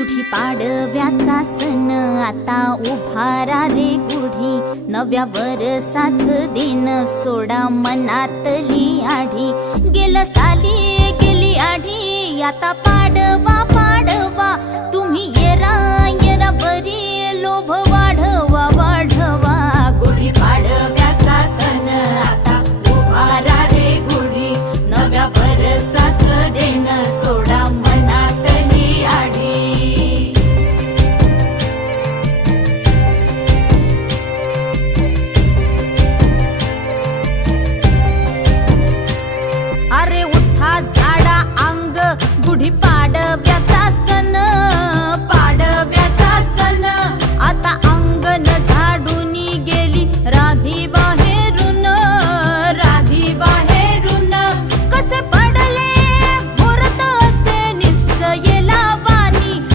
गुढी पाडव्याचा सण आता उभारा रे गुढी, नव्या वरसाच दिन सोडा मनातली आढी। गेलं साली गेली आढी, आता पाडवा